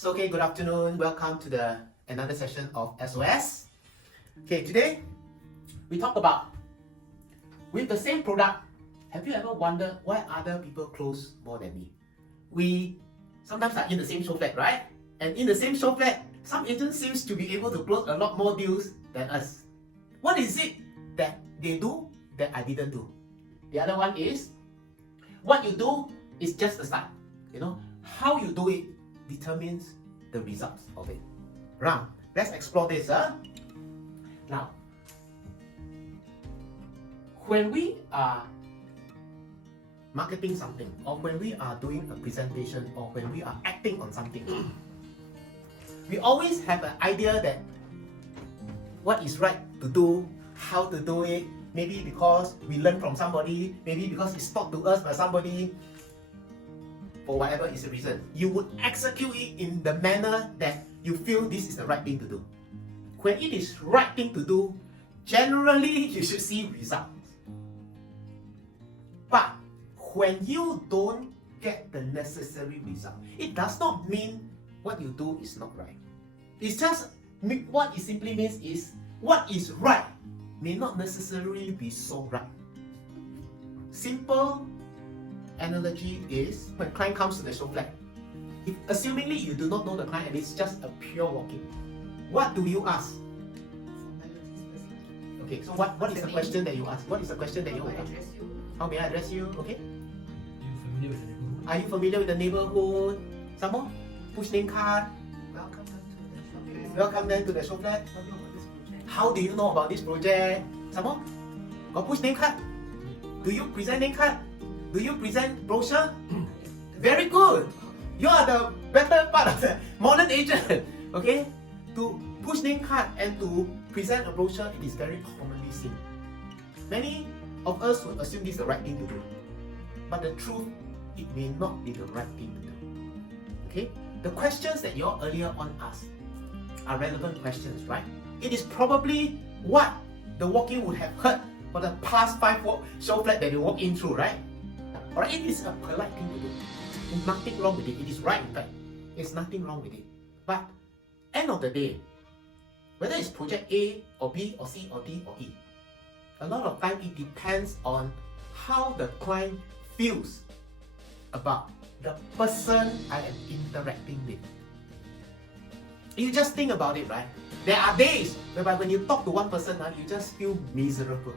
So okay, good afternoon. Welcome to another session of SOS. Okay, today we talk about with the same product. Have you ever wondered why other people close more than me? We sometimes are in the same show flat, right? And in the same show flat, some agents seems to be able to close a lot more deals than us. What is it that they do that I didn't do? The other one is what you do is just the start. How you do it determines the results of it. Now, let's explore this. Now, when we are marketing something, or when we are doing a presentation, or when we are acting on something, we always have an idea that what is right to do, how to do it, maybe because we learn from somebody, maybe because it's taught to us by somebody. For whatever is the reason, you would execute it in the manner that you feel this is the right thing to do. When it is right thing to do, generally you should see results. But when you don't get the necessary result, it does not mean what you do is not right. It's just what it simply means is what is right may not necessarily be so right. Simple analogy is when client comes to the show flat. If assumingly you do not know the client and it's just a pure walk-in, what do you ask? Okay, so what is the question that you ask? What is the question that you ask? How may I address you? Okay. Are you familiar with the neighborhood? Some more? Push name card. Welcome them to the show flat. How do you know about this project? Some more? Got push name card? Do you present name card? Do you present brochure? Very good. You are the better part of the modern agent. Okay? To push name card and to present a brochure, it is very commonly seen. Many of us would assume this is the right thing to do. But the truth, it may not be the right thing to do. Okay? The questions that you all earlier on asked are relevant questions, right? It is probably what the walk-in would have heard for the past 5 show flat that they walk in through, right? Alright, it is a polite thing to do. There's nothing wrong with it. It is right, in fact. There's nothing wrong with it. But end of the day, whether it's project A or B or C or D or E, a lot of time it depends on how the client feels about the person I am interacting with. You just think about it, right? There are days whereby when you talk to one person, you just feel miserable.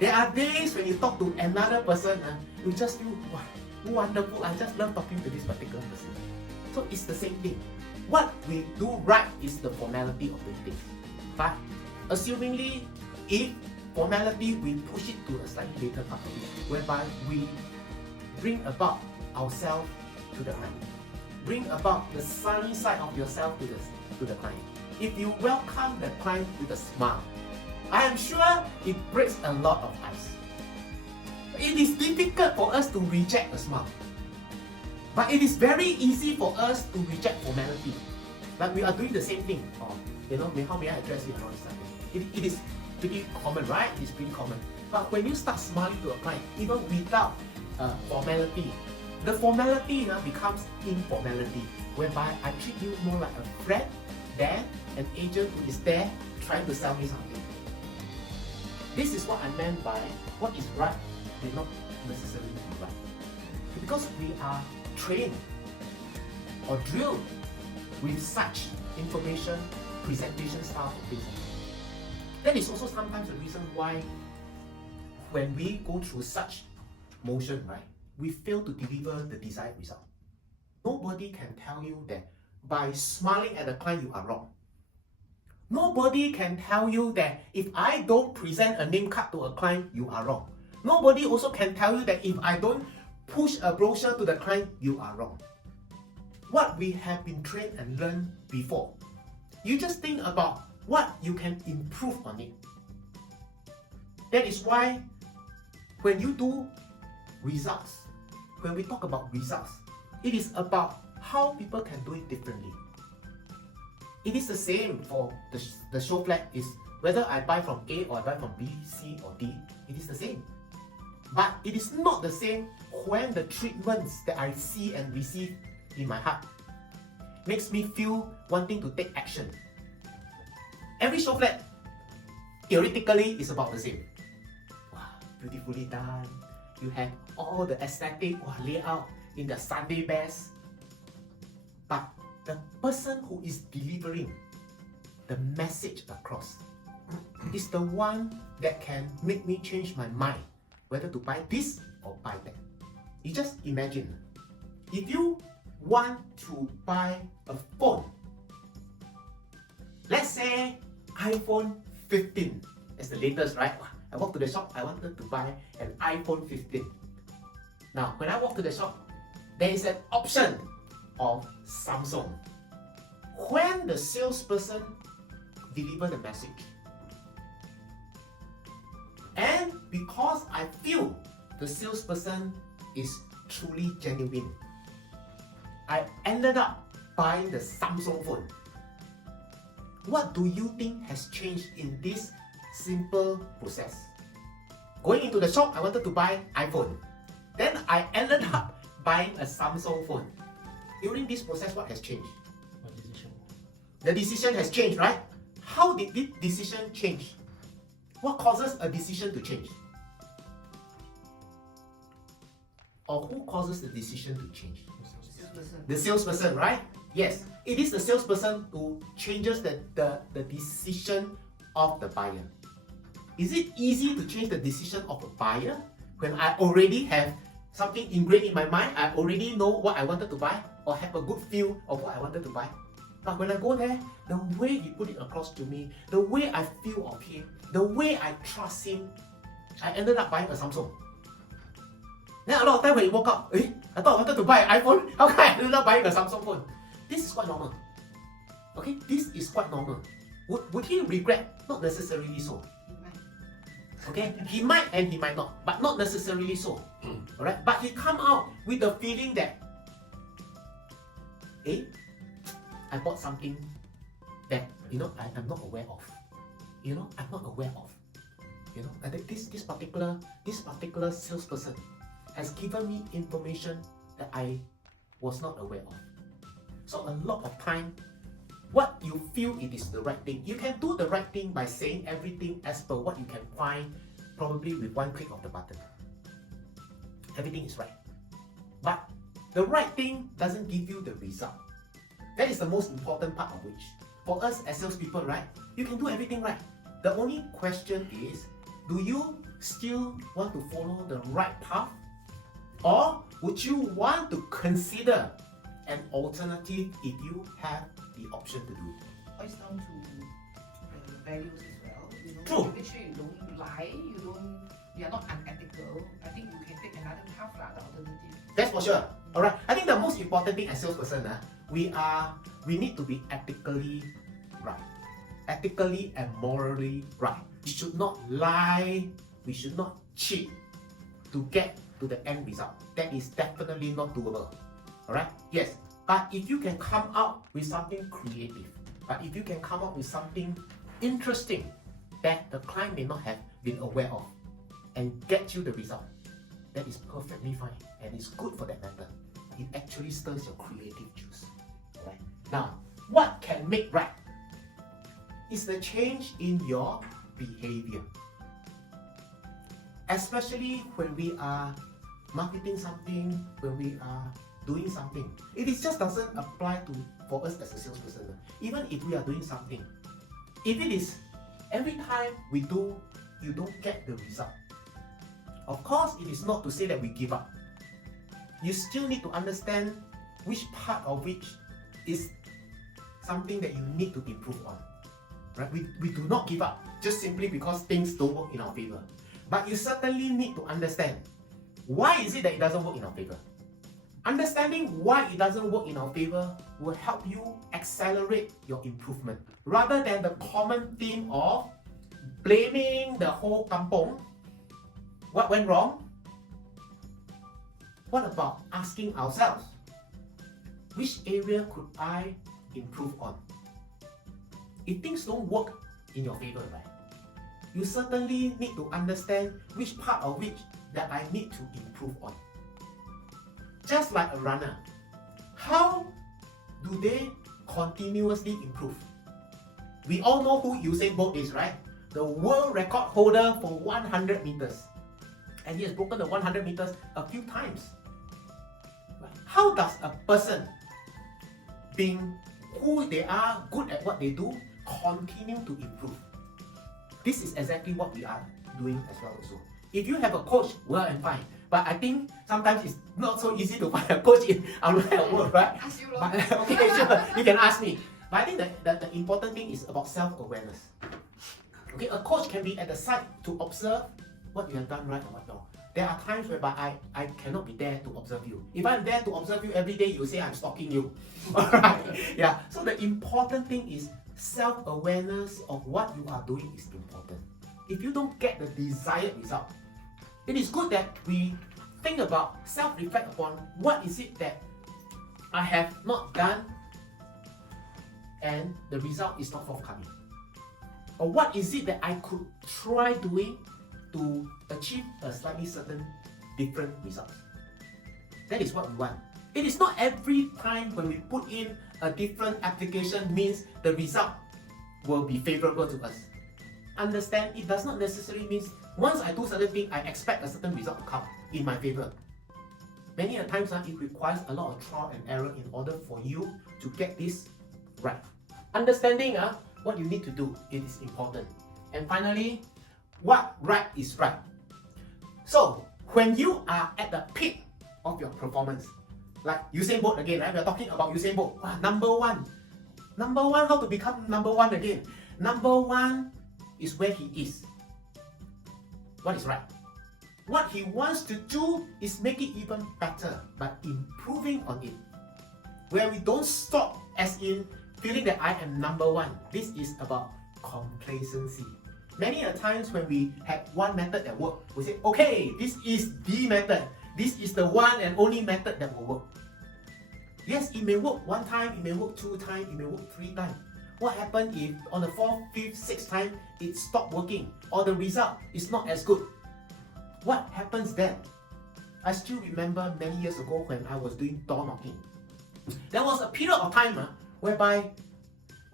There are days when you talk to another person, you just feel, wow, wonderful, I just love talking to this particular person. So it's the same thing. What we do right is the formality of the thing. But assumingly, if formality, we push it to a slightly later part of it, whereby we bring about ourselves to the client. Bring about the sunny side of yourself to the client. If you welcome the client with a smile, I am sure it breaks a lot of ice. It is difficult for us to reject a smile. But it is very easy for us to reject formality. But we are doing the same thing. How may I address you and all this stuff? It is pretty common, right? It is pretty common. But when you start smiling to a client, even without formality, the formality becomes informality, whereby I treat you more like a friend than an agent who is there trying to sell me something. This is what I meant by what is right may not necessarily be right. Because we are trained or drilled with such information, presentation style of things. That is also sometimes the reason why when we go through such motion, right, we fail to deliver the desired result. Nobody can tell you that by smiling at a client you are wrong. Nobody can tell you that if I don't present a name card to a client, you are wrong. Nobody also can tell you that if I don't push a brochure to the client, you are wrong. What we have been trained and learned before, you just think about what you can improve on it. That is why when you do results, when we talk about results, it is about how people can do it differently. It is the same for the show flat is whether I buy from A or I buy from B, C or D, it is the same. But it is not the same when the treatments that I see and receive in my heart. makes me feel wanting to take action. Every show flat, theoretically, is about the same. Wow, beautifully done. You have all the aesthetic layout in the Sunday best. But the person who is delivering the message across is the one that can make me change my mind whether to buy this or buy that. You just imagine, if you want to buy a phone, let's say iPhone 15, that's the latest, right? I walked to the shop, I wanted to buy an iPhone 15. Now, when I walk to the shop, there is an option of Samsung. When the salesperson deliver the message, and because I feel the salesperson is truly genuine, I ended up buying the Samsung phone. What do you think has changed in this simple process? Going into the shop, I wanted to buy iPhone. Then I ended up buying a Samsung phone. During this process, what has changed? The decision has changed, right? How did this decision change? What causes a decision to change? Or who causes the decision to change? The salesperson, right? Yes, it is the salesperson who changes the decision of the buyer. Is it easy to change the decision of a buyer when I already have something ingrained in my mind? I already know what I wanted to buy or have a good feel of what I wanted to buy. But when I go there, the way he put it across to me, the way I feel of him, the way I trust him, I ended up buying a Samsung. Then a lot of time when he woke up, I thought I wanted to buy an iPhone. How come I ended up buying a Samsung phone? This is quite normal. Okay, this is quite normal. Would he regret? Not necessarily so. Okay, he might and he might not, but not necessarily so. Alright, but he come out with the feeling that, I bought something that I'm not aware of. I'm not aware of. I think this particular salesperson has given me information that I was not aware of. So a lot of time, what you feel it is the right thing. You can do the right thing by saying everything as per what you can find, probably with one click of the button. Everything is right. But the right thing doesn't give you the result. That is the most important part of which. For us as salespeople, right? You can do everything right. The only question is, do you still want to follow the right path? Or would you want to consider an alternative if you have the option to do it? It's down to the values as well. True. Make sure you don't lie, you're not unethical. I think you can take another path, the alternative. That's for sure. Alright. I think the most important thing as salesperson, we need to be ethically right. Ethically and morally right. We should not lie, we should not cheat to get to the end result. That is definitely not doable. Alright? Yes. But if you can come out with something creative, but if you can come up with something interesting that the client may not have been aware of and get you the result, that is perfectly fine and it's good for that matter. It actually stirs your creative juice. Right? Now, what can make right? Is the change in your behavior. Especially when we are marketing something, when we are doing something. It just doesn't apply for us as a salesperson. Even if we are doing something, if it is every time we do, you don't get the result. Of course, it is not to say that we give up. You still need to understand which part of which is something that you need to improve on. Right? We do not give up just simply because things don't work in our favor. But you certainly need to understand why is it that it doesn't work in our favor. Understanding why it doesn't work in our favor will help you accelerate your improvement rather than the common theme of blaming the whole kampong. What went wrong? What about asking ourselves, which area could I improve on? If things don't work in your favor, right? You certainly need to understand which part of which that I need to improve on. Just like a runner, how do they continuously improve. We all know who Usain Bolt is, right? The world record holder for 100 meters. And he has broken the 100 meters a few times. How does a person, being who they are, good at what they do, continue to improve? This is exactly what we are doing as well also. If you have a coach, well and fine. But I think sometimes it's not so easy to find a coach in outside world, right? Ask you, But, okay, sure, you can ask me. But I think that the important thing is about self-awareness. Okay, a coach can be at the side to observe what you have done right and what wrong. There are times whereby I cannot be there to observe you. If I'm there to observe you every day, you say I'm stalking you. Alright? Yeah. So the important thing is self-awareness of what you are doing is important. If you don't get the desired result, it is good that we think about, self-reflect upon what is it that I have not done and the result is not forthcoming. Or what is it that I could try doing to achieve a slightly certain different result. That is what we want. It is not every time when we put in a different application means the result will be favorable to us. Understand, it does not necessarily mean once I do certain thing, I expect a certain result to come in my favor. Many a times it requires a lot of trial and error in order for you to get this right. Understanding what you need to do, it is important. And finally, what right is right. So, when you are at the peak of your performance, like Usain Bolt again, right? We are talking about Usain Bolt. Wow, number one. Number one, how to become number one again? Number one is where he is. What is right? What he wants to do is make it even better, but improving on it. Where we don't stop as in feeling that I am number one. This is about complacency. Many a times when we had one method that worked, we say, okay, this is the method. This is the one and only method that will work. Yes, it may work one time, it may work two times, it may work three times. What happens if on the fourth, fifth, sixth time, it stopped working or the result is not as good? What happens then? I still remember many years ago when I was doing door knocking. There was a period of time whereby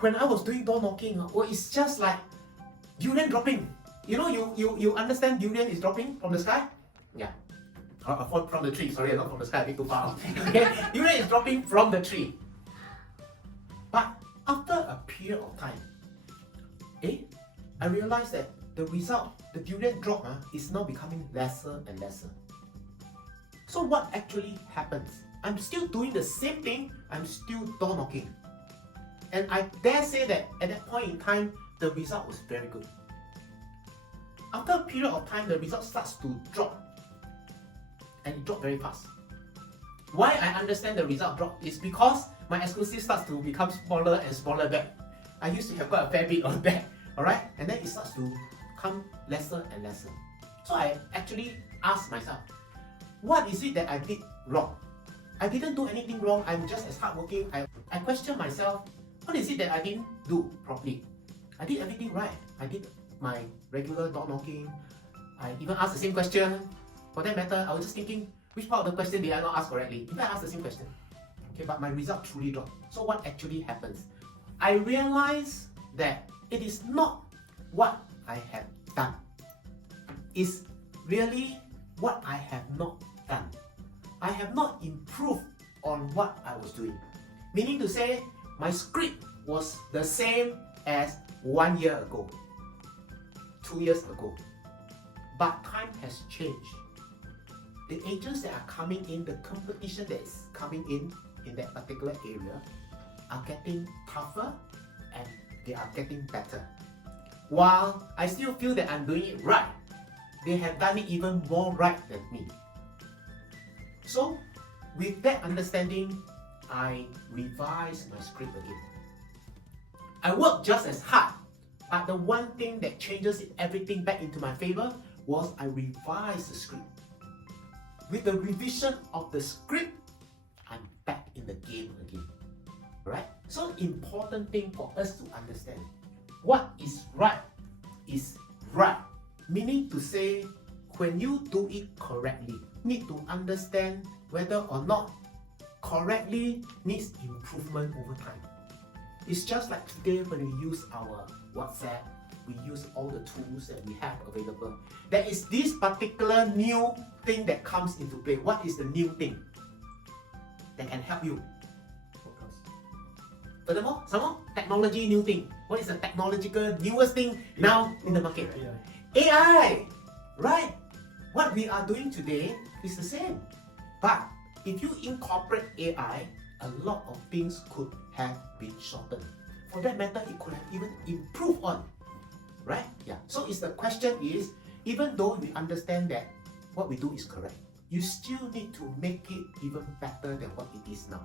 when I was doing door knocking, it's just like durian dropping. You know, you understand durian is dropping from the sky? Yeah. From the tree, sorry, not from the sky, a bit too far. Okay? Durian is dropping from the tree. But after a period of time, I realized that the result, the durian drop, is now becoming lesser and lesser. So what actually happens? I'm still doing the same thing, I'm still door knocking. And I dare say that at that point in time, the result was very good. After a period of time, the result starts to drop. And it dropped very fast. Why I understand the result drop is because my exclusive starts to become smaller and smaller back. I used to have quite a fair bit of that, alright? And then it starts to come lesser and lesser. So I actually asked myself, what is it that I did wrong? I didn't do anything wrong, I'm just as hardworking. I questioned myself, what is it that I didn't do properly? I did everything right. I did my regular door knocking. I even asked the same question. For that matter, I was just thinking, which part of the question did I not ask correctly? If I asked the same question. Okay, but my result truly dropped. So what actually happens? I realized that it is not what I have done. It's really what I have not done. I have not improved on what I was doing. Meaning to say, my script was the same as 1 year ago, 2 years ago. But time has changed. The agents that are coming in, the competition that is coming in that particular area are getting tougher and they are getting better. While I still feel that I'm doing it right, they have done it even more right than me. So, with that understanding, I revised my script again. I worked just as hard, but the one thing that changes everything back into my favor was I revised the script. With the revision of the script, I'm back in the game again. Right? So important thing for us to understand. What is right is right. Meaning to say, when you do it correctly, need to understand whether or not correctly needs improvement over time. It's just like today when we use our WhatsApp, we use all the tools that we have available. There is this particular new thing that comes into play. What is the new thing that can help you? Furthermore, some more technology new thing. What is the technological newest thing now in the market? AI, right? What we are doing today is the same. But if you incorporate AI, a lot of things could have been shortened. For that matter, it could have even improved on. Right? Yeah. So the question is, even though we understand that what we do is correct, you still need to make it even better than what it is now.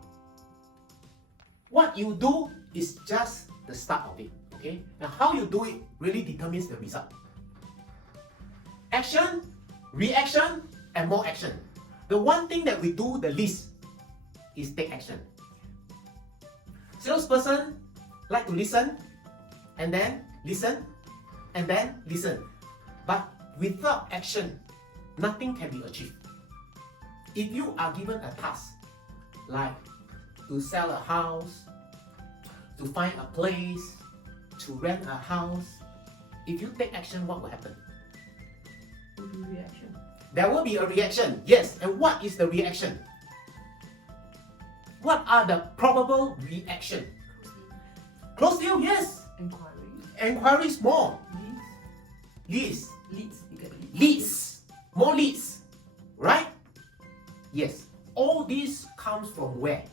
What you do is just the start of it. Okay? Now how you do it really determines the result. Action, reaction, and more action. The one thing that we do the least is take action. Salesperson like to listen, and then listen, and then listen. But without action, nothing can be achieved. If you are given a task, like to sell a house, to find a place, to rent a house, if you take action, what will happen? Will be reaction. There will be a reaction, yes. And what is the reaction? What are the probable reaction? Close deal, yes. Inquiries. Enquiries more. Leads. Leads. Leads. You get leads. Leads. More leads. Right? Yes. All this comes from where?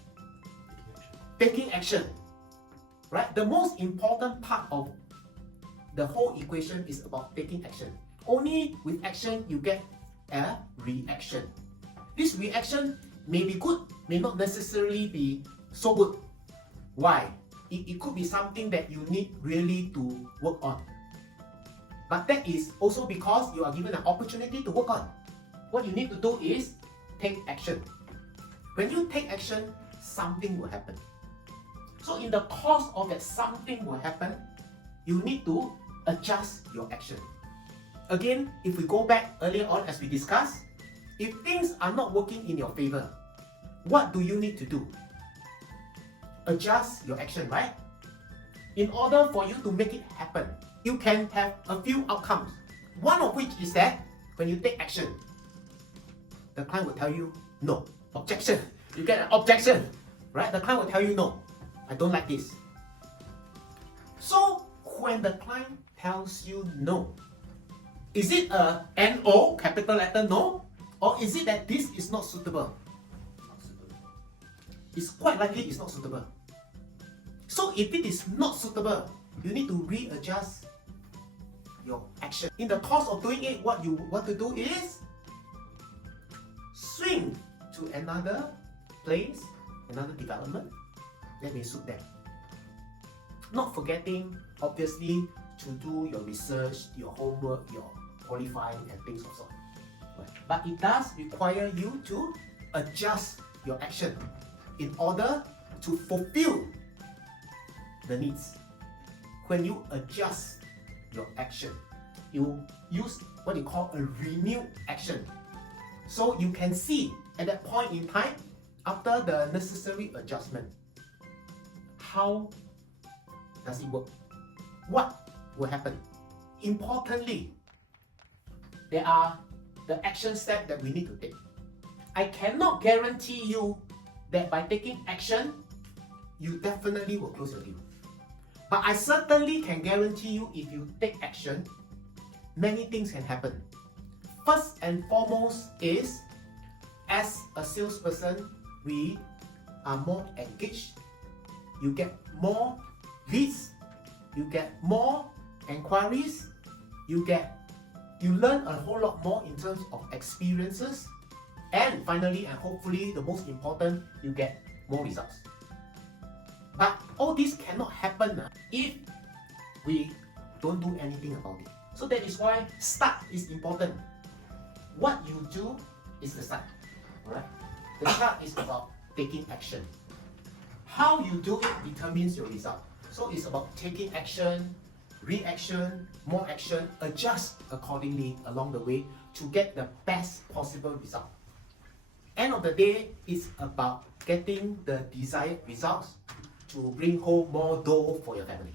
Taking action. Right? The most important part of the whole equation is about taking action. Only with action you get a reaction. This reaction may be good, may not necessarily be so good. Why? It could be something that you need really to work on. But that is also because you are given an opportunity to work on. What you need to do is take action. When you take action, something will happen. So in the course of that something will happen, you need to adjust your action. Again, if we go back earlier on as we discussed, if things are not working in your favor, what do you need to do? Adjust your action, right? In order for you to make it happen, you can have a few outcomes. One of which is that when you take action, the client will tell you no. Objection. You get an objection, right? The client will tell you no. I don't like this. So when the client tells you no, is it a NO, capital letter no? Or is it that this is not suitable? It's quite likely it's not suitable. So if it is not suitable, you need to readjust your action. In the course of doing it, what you want to do is swing to another place, another development that may suit them. Not forgetting, obviously, to do your research, your homework, your qualifying and things of sort. But it does require you to adjust your action in order to fulfill the needs. When you adjust your action, you use what you call a renewed action. So you can see at that point in time, after the necessary adjustment, how does it work? What will happen? Importantly, there are the action steps that we need to take. I cannot guarantee you that by taking action, you definitely will close your deal. But I certainly can guarantee you if you take action, many things can happen. First and foremost is, as a salesperson, we are more engaged. You get more leads, you get more enquiries, you learn a whole lot more in terms of experiences, and finally and hopefully the most important, you get more results. But all this cannot happen if we don't do anything about it. So that is why start is important. What you do is the start. Alright? The start is about taking action. How you do it determines your result. So it's about taking action, reaction, more action, adjust accordingly along the way to get the best possible result. End of the day, it's about getting the desired results to bring home more dough for your family.